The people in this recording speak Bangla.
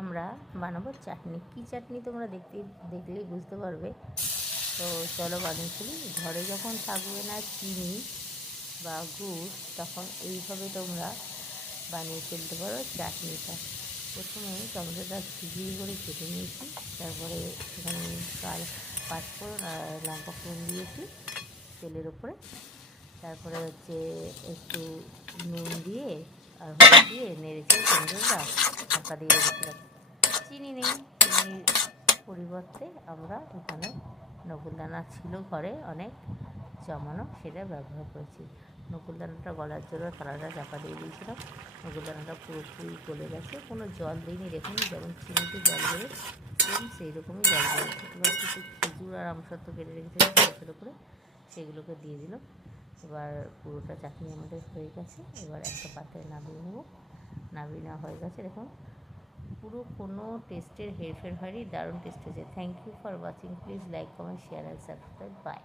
আমরা বানাবো চাটনি। কী চাটনি তোমরা দেখলেই বুঝতে পারবে। তো চলো বানিয়ে ফেলি। ঘরে যখন থাকবে না চিনি বা গুড়, তখন এইভাবে তোমরা বানিয়ে ফেলতে পারো চাটনিটা। প্রথমে টমেটোটা ঝিরিঝিরি করে কেটে নিয়েছি, তারপরে এখানে পাঁচফোড়ন আর লঙ্কা ফোড়ন দিয়েছি তেলের ওপরে। তারপরে হচ্ছে একটু নুন দিয়ে আর হলুদ দিয়ে নেড়েছে টমেটোটা ঢাকা দিয়ে রেখেছিলাম। চিনি নেই, চিনির পরিবর্তে আমরা এখানে নকুলদানা ছিল ঘরে অনেক জমানো, সেটা ব্যবহার করেছি। নকুলদানাটা গলার জন্য থালাটা চাপা দিয়ে দিয়েছিলাম। নকুলদানাটা পুরোপুরি গলে গেছে, কোনো জল দিইনি। দেখুন যেমন চিনিতে জল দেবে সেম সেই রকমই জল দিয়েছি। এবার কিছু খেজুর আর আমসত্ব কেটে রেখেছিলাম ছোটো করে, সেগুলোকে দিয়ে দিলাম। এবার পুরোটা চাটনি আমাদের হয়ে গেছে। এবার একটা পাত্রে নামিয়ে নেব। নামিয়ে নেওয়া হয়ে গেছে, দেখুন পুরো কোনো টেস্টের হেরফের হয়নি, দারুণ টেস্ট হয়েছে। Thank you for watching. Please like, comment, share and subscribe. By.